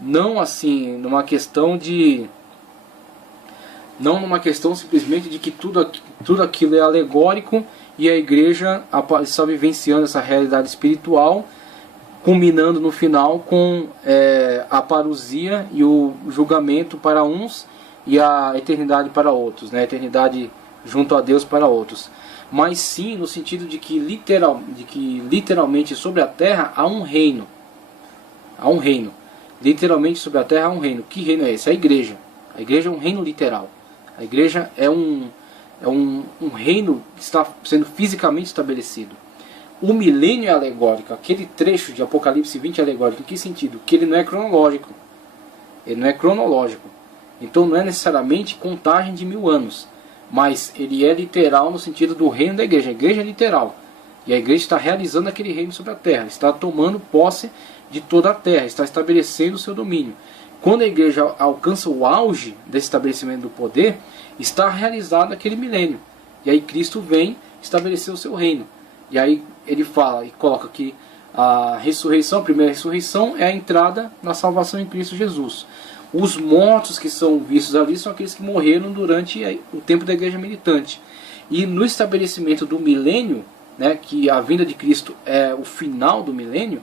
não assim numa questão de, não numa questão simplesmente de que tudo aquilo é alegórico e a igreja está vivenciando essa realidade espiritual, culminando no final com a parousia e o julgamento para uns e a eternidade para outros, né? A eternidade junto a Deus para outros. Mas sim no sentido de que literalmente sobre a terra há um reino. Há um reino. Literalmente sobre a terra há um reino. Que reino é esse? A igreja. A igreja é um reino literal. A igreja é um reino que está sendo fisicamente estabelecido. O milênio é alegórico. Aquele trecho de Apocalipse 20 é alegórico. Em que sentido? Que ele não é cronológico. Ele não é cronológico. Então não é necessariamente contagem de 1000 anos. Mas ele é literal no sentido do reino da igreja. A igreja é literal. E a igreja está realizando aquele reino sobre a terra. Está tomando posse de toda a terra. Está estabelecendo o seu domínio. Quando a igreja alcança o auge desse estabelecimento do poder, está realizado aquele milênio. E aí Cristo vem estabelecer o seu reino. E aí ele fala e coloca que a ressurreição, a primeira ressurreição, é a entrada na salvação em Cristo Jesus. Os mortos que são vistos ali são aqueles que morreram durante o tempo da igreja militante. E no estabelecimento do milênio, né, que a vinda de Cristo é o final do milênio,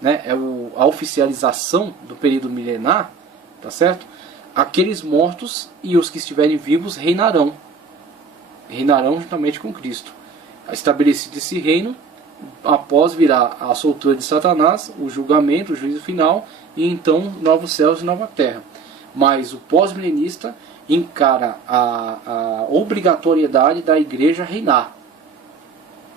né, é a oficialização do período milenar, tá certo? Aqueles mortos e os que estiverem vivos reinarão juntamente com Cristo. Estabelecido esse reino, após virá a soltura de Satanás, o julgamento, o juízo final, e então novos céus e nova terra. Mas o pós-milenista encara a obrigatoriedade da igreja reinar.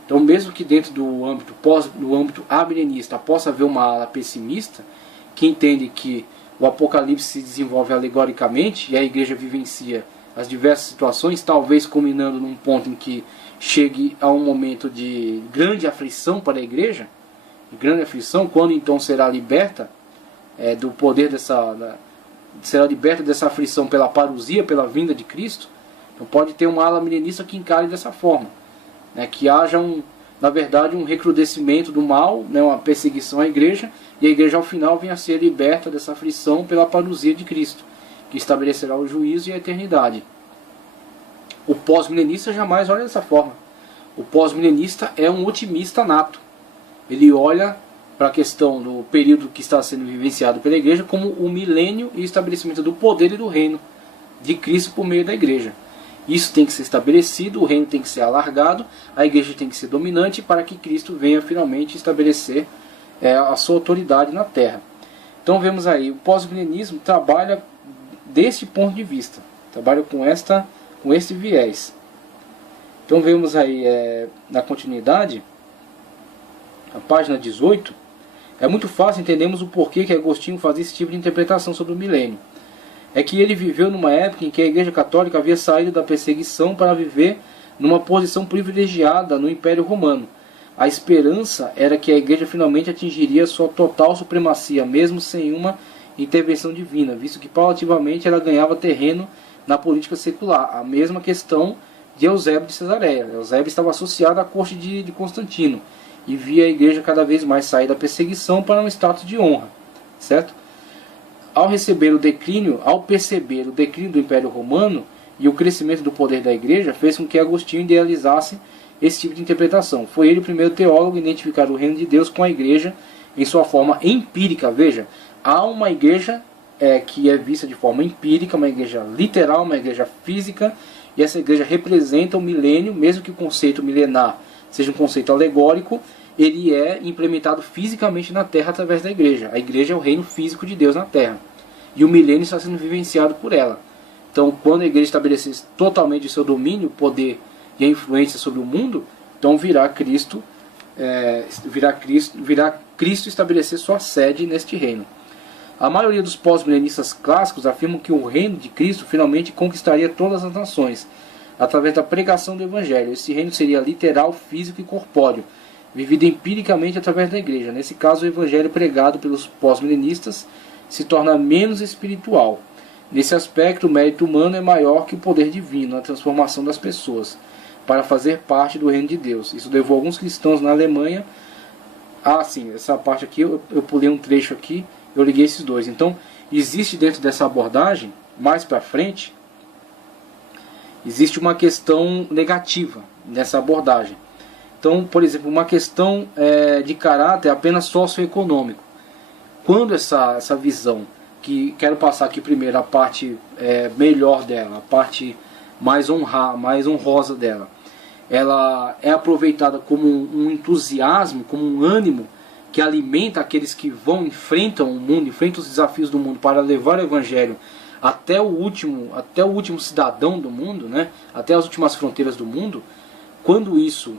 Então, mesmo que dentro do âmbito amilenista possa haver uma ala pessimista, que entende que o Apocalipse se desenvolve alegoricamente e a igreja vivencia as diversas situações, talvez culminando num ponto em que chegue a um momento de grande aflição para a igreja, grande aflição, quando então será liberta do poder será liberta dessa aflição pela parousia, pela vinda de Cristo. Então pode ter uma ala milenista que encare dessa forma, né, que haja na verdade um recrudescimento do mal, né, uma perseguição à igreja, e a igreja ao final venha a ser liberta dessa aflição pela parousia de Cristo, que estabelecerá o juízo e a eternidade. O pós-milenista jamais olha dessa forma. O pós-milenista é um otimista nato. Ele olha para a questão do período que está sendo vivenciado pela igreja como o milênio e o estabelecimento do poder e do reino de Cristo por meio da igreja. Isso tem que ser estabelecido, o reino tem que ser alargado, a igreja tem que ser dominante para que Cristo venha finalmente estabelecer a sua autoridade na terra. Então vemos aí, o pós-milenismo trabalha desse ponto de vista, trabalha com esse viés. Então vemos aí na continuidade, a página 18, é muito fácil entendermos o porquê que Agostinho fazia esse tipo de interpretação sobre o milênio. É que ele viveu numa época em que a Igreja Católica havia saído da perseguição para viver numa posição privilegiada no Império Romano. A esperança era que a Igreja finalmente atingiria sua total supremacia, mesmo sem uma intervenção divina, visto que paulativamente ela ganhava terreno na política secular. A mesma questão de Eusébio de Cesareia. Eusébio estava associado à corte de Constantino e via a igreja cada vez mais sair da perseguição para um status de honra, certo? Ao perceber o declínio do Império Romano e o crescimento do poder da igreja, fez com que Agostinho idealizasse esse tipo de interpretação. Foi ele o primeiro teólogo a identificar o reino de Deus com a igreja em sua forma empírica. Veja, há uma igreja que é vista de forma empírica, uma igreja literal, uma igreja física, e essa igreja representa o milênio, mesmo que o conceito milenar seja um conceito alegórico, ele é implementado fisicamente na terra através da igreja. A igreja é o reino físico de Deus na terra, e o milênio está sendo vivenciado por ela. Então, quando a igreja estabelecer totalmente o seu domínio, o poder e a influência sobre o mundo, então virá Cristo estabelecer sua sede neste reino. A maioria dos pós-milenistas clássicos afirmam que o reino de Cristo finalmente conquistaria todas as nações, através da pregação do Evangelho. Esse reino seria literal, físico e corpóreo, vivido empiricamente através da igreja. Nesse caso, o Evangelho pregado pelos pós-milenistas se torna menos espiritual. Nesse aspecto, o mérito humano é maior que o poder divino na transformação das pessoas, para fazer parte do reino de Deus. Isso levou alguns cristãos na Alemanha essa parte aqui, eu pulei um trecho aqui, eu liguei esses dois. Então, existe dentro dessa abordagem, mais para frente, existe uma questão negativa nessa abordagem. Então, por exemplo, uma questão de caráter apenas socioeconômico. Quando essa visão, que quero passar aqui primeiro a parte melhor dela, a parte mais honrosa dela, ela é aproveitada como um entusiasmo, como um ânimo que alimenta aqueles que enfrentam o mundo, enfrentam os desafios do mundo para levar o Evangelho até o último cidadão do mundo, né? Até as últimas fronteiras do mundo. Quando isso,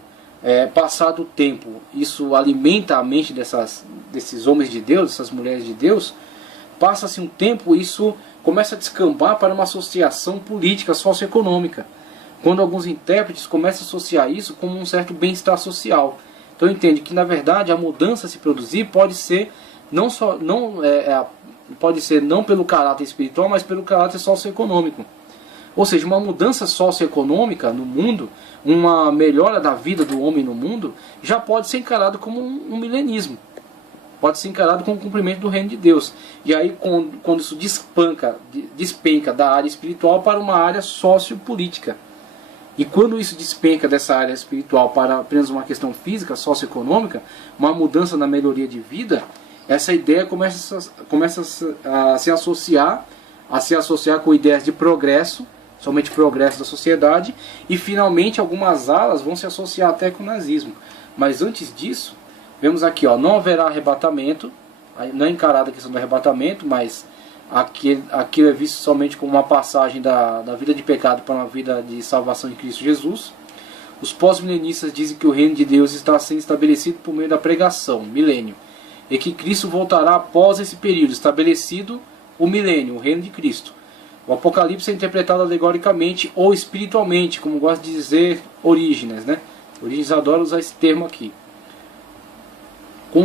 passado o tempo, isso alimenta a mente desses homens de Deus, dessas mulheres de Deus, passa-se um tempo, isso começa a descambar para uma associação política, socioeconômica. Quando alguns intérpretes começam a associar isso como um certo bem-estar social. Então entende que na verdade a mudança a se produzir pode ser pode ser não pelo caráter espiritual, mas pelo caráter socioeconômico. Ou seja, uma mudança socioeconômica no mundo, uma melhora da vida do homem no mundo, já pode ser encarado como um milenismo. Pode ser encarado como um cumprimento do reino de Deus. E aí quando isso despenca da área espiritual para uma área sociopolítica. E quando isso despenca dessa área espiritual para apenas uma questão física, socioeconômica, uma mudança na melhoria de vida, essa ideia começa a se associar com ideias de progresso, somente progresso da sociedade, e finalmente algumas alas vão se associar até com o nazismo. Mas antes disso, vemos aqui, não haverá arrebatamento, não é encarada a questão do arrebatamento, mas aquilo é visto somente como uma passagem da vida de pecado para uma vida de salvação em Cristo Jesus. Os pós-milenistas dizem que o reino de Deus está sendo estabelecido por meio da pregação, milênio, e que Cristo voltará após esse período, estabelecido o milênio, o reino de Cristo. O Apocalipse é interpretado alegoricamente ou espiritualmente, como gosta de dizer Orígenes, né? Orígenes adora usar esse termo aqui. Com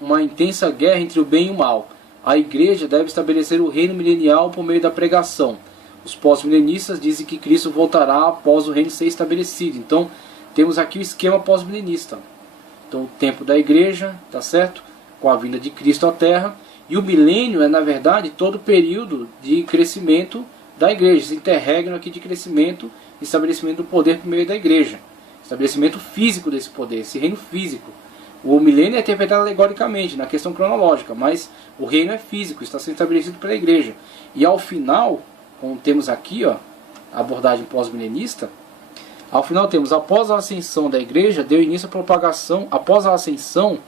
uma intensa guerra entre o bem e o mal. A igreja deve estabelecer o reino milenial por meio da pregação. Os pós-milenistas dizem que Cristo voltará após o reino ser estabelecido. Então, temos aqui o esquema pós-milenista. Então, o tempo da igreja, tá certo? Com a vinda de Cristo à Terra. E o milênio é, na verdade, todo o período de crescimento da igreja. Esse interregno aqui de crescimento e estabelecimento do poder por meio da igreja. Estabelecimento físico desse poder, esse reino físico. O milênio é interpretado alegoricamente, na questão cronológica, mas o reino é físico, está sendo estabelecido pela igreja. E ao final, como temos aqui, a abordagem pós-milenista, ao final temos, após a ascensão da igreja, deu início à propagação, após a ascensão,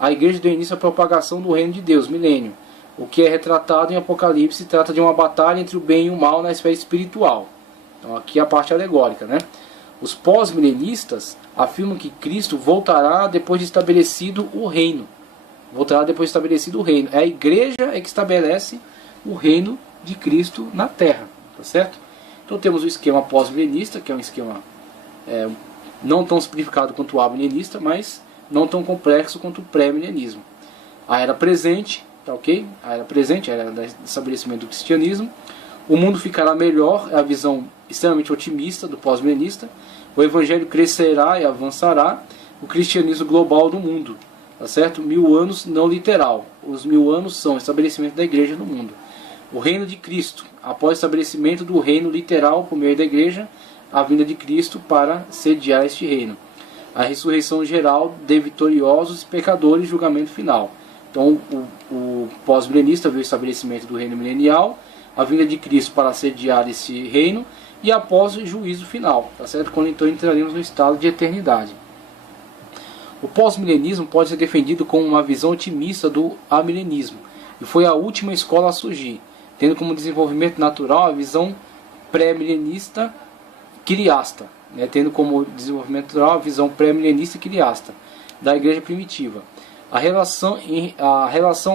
a igreja deu início à propagação do reino de Deus, milênio. O que é retratado em Apocalipse trata de uma batalha entre o bem e o mal na esfera espiritual. Então aqui a parte alegórica, né? Os pós-milenistas afirmam que Cristo voltará depois de estabelecido o reino. Voltará depois de estabelecido o reino. É a igreja que estabelece o reino de Cristo na terra. Tá certo? Então temos o esquema pós-milenista, que é um esquema não tão simplificado quanto o amilenista, mas não tão complexo quanto o pré-milenismo. A era presente, tá ok? A era presente, a era do estabelecimento do cristianismo. O mundo ficará melhor, é a visão extremamente otimista do pós-milenista. O evangelho crescerá e avançará, o cristianismo global do mundo, tá certo? 1000 anos não literal. Os 1000 anos são o estabelecimento da igreja no mundo. O reino de Cristo, após o estabelecimento do reino literal por meio da igreja, a vinda de Cristo para sediar este reino. A ressurreição geral de vitoriosos e pecadores, julgamento final. Então o pós-milenista vê o estabelecimento do reino milenial, a vinda de Cristo para sediar esse reino, e após o juízo final, tá certo? Quando então entraremos no estado de eternidade. O pós-milenismo pode ser defendido como uma visão otimista do amilenismo, e foi a última escola a surgir, tendo como desenvolvimento natural a visão pré-milenista quiliasta, né? Tendo como desenvolvimento natural a visão pré-milenista quiliasta da igreja primitiva. A relação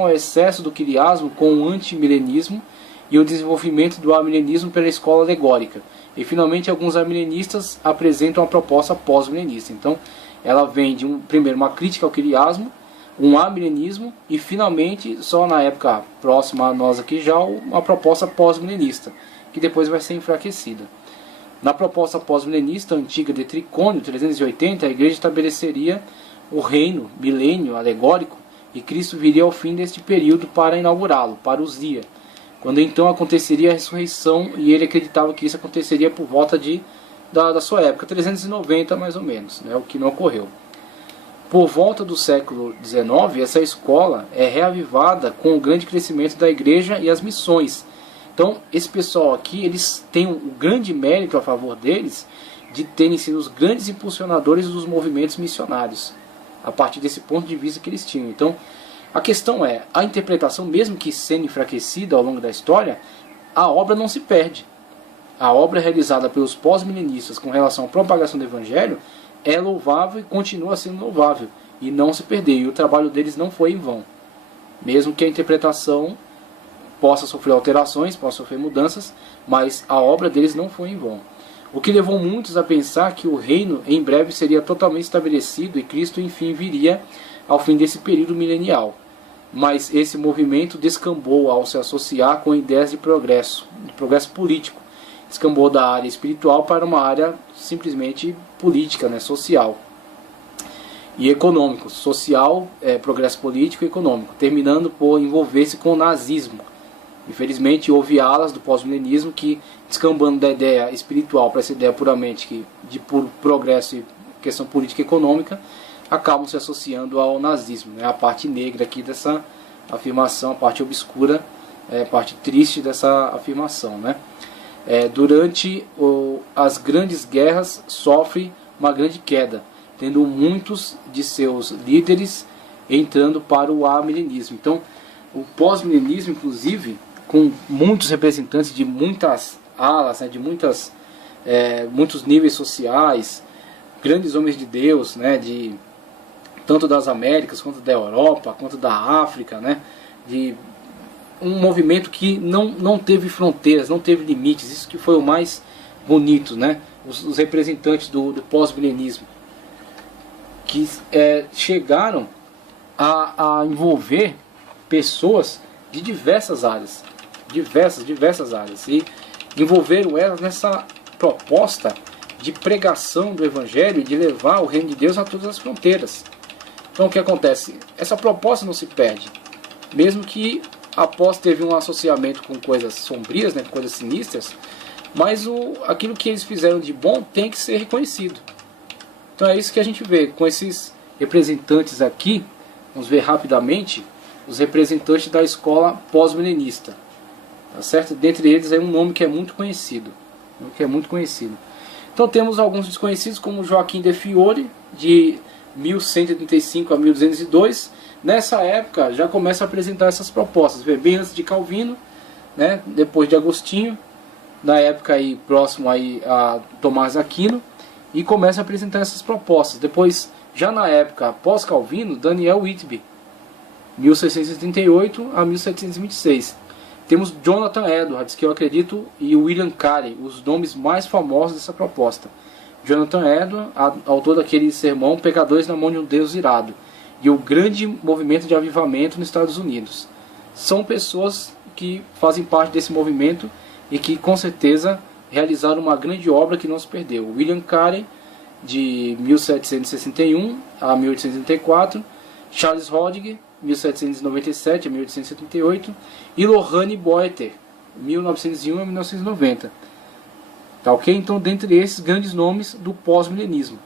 ao excesso do quiliasmo com o antimilenismo e o desenvolvimento do amilenismo pela escola alegórica. E finalmente alguns amilenistas apresentam a proposta pós-milenista. Então ela vem de primeiro uma crítica ao quiliasmo, um amilenismo e finalmente, só na época próxima a nós aqui, já uma proposta pós-milenista, que depois vai ser enfraquecida. Na proposta pós-milenista antiga de Tricônio, 380, a igreja estabeleceria o reino milênio alegórico e Cristo viria ao fim deste período para inaugurá-lo, parousia, quando então aconteceria a ressurreição, e ele acreditava que isso aconteceria por volta da sua época, 390 mais ou menos, né, o que não ocorreu. Por volta do século XIX, essa escola é reavivada com o grande crescimento da igreja e as missões. Então, esse pessoal aqui, eles têm um grande mérito a favor deles de terem sido os grandes impulsionadores dos movimentos missionários, a partir desse ponto de vista que eles tinham. Então, a questão é, a interpretação, mesmo que sendo enfraquecida ao longo da história, a obra não se perde. A obra realizada pelos pós-milenistas com relação à propagação do Evangelho é louvável e continua sendo louvável, e não se perdeu, e o trabalho deles não foi em vão. Mesmo que a interpretação possa sofrer alterações, possa sofrer mudanças, mas a obra deles não foi em vão. O que levou muitos a pensar que o reino em breve seria totalmente estabelecido e Cristo enfim viria ao fim desse período milenial. Mas esse movimento descambou ao se associar com ideias de progresso político. Descambou da área espiritual para uma área simplesmente política, né, social e econômico. Social, progresso político e econômico, terminando por envolver-se com o nazismo. Infelizmente houve alas do pós-milenismo que, descambando da ideia espiritual para essa ideia puramente de puro progresso e questão política e econômica, acabam se associando ao nazismo, né? A parte negra aqui dessa afirmação, a parte obscura, a parte triste dessa afirmação, né? Durante as grandes guerras sofre uma grande queda, tendo muitos de seus líderes entrando para o amilenismo. Então, o pós-milenismo, inclusive, com muitos representantes de muitas alas, né, de muitos níveis sociais, grandes homens de Deus, né, tanto das Américas, quanto da Europa, quanto da África, né, de um movimento que não teve fronteiras, não teve limites. Isso que foi o mais bonito, né, os representantes do pós-milenismo, que chegaram a envolver pessoas de diversas áreas, diversas áreas, e envolveram elas nessa proposta de pregação do Evangelho e de levar o reino de Deus a todas as fronteiras. Então o que acontece? Essa proposta não se perde, mesmo que após teve um associamento com coisas sombrias, né, com coisas sinistras, mas aquilo que eles fizeram de bom tem que ser reconhecido. Então é isso que a gente vê com esses representantes aqui. Vamos ver rapidamente os representantes da escola pós-milenista, tá certo? Dentre eles é um nome que é muito conhecido, Então temos alguns desconhecidos, como Joaquim de Fiore, de 1135 a 1202. Nessa época já começa a apresentar essas propostas, bem antes de Calvino, né? Depois de Agostinho, na época aí próximo aí a Tomás Aquino, e começa a apresentar essas propostas. Depois, já na época pós-Calvino, Daniel Whitby, 1638 a 1726. Temos Jonathan Edwards, que eu acredito, e William Carey, os nomes mais famosos dessa proposta. Jonathan Edwards, autor daquele sermão Pecadores na mão de um Deus irado, e o grande movimento de avivamento nos Estados Unidos. São pessoas que fazem parte desse movimento e que com certeza realizaram uma grande obra que não se perdeu. William Carey, de 1761 a 1834, Charles Hodge, 1797 a 1878, e Lorraine Boeter, 1901 a 1990. Tá ok? Então, dentre esses grandes nomes do pós-milenismo.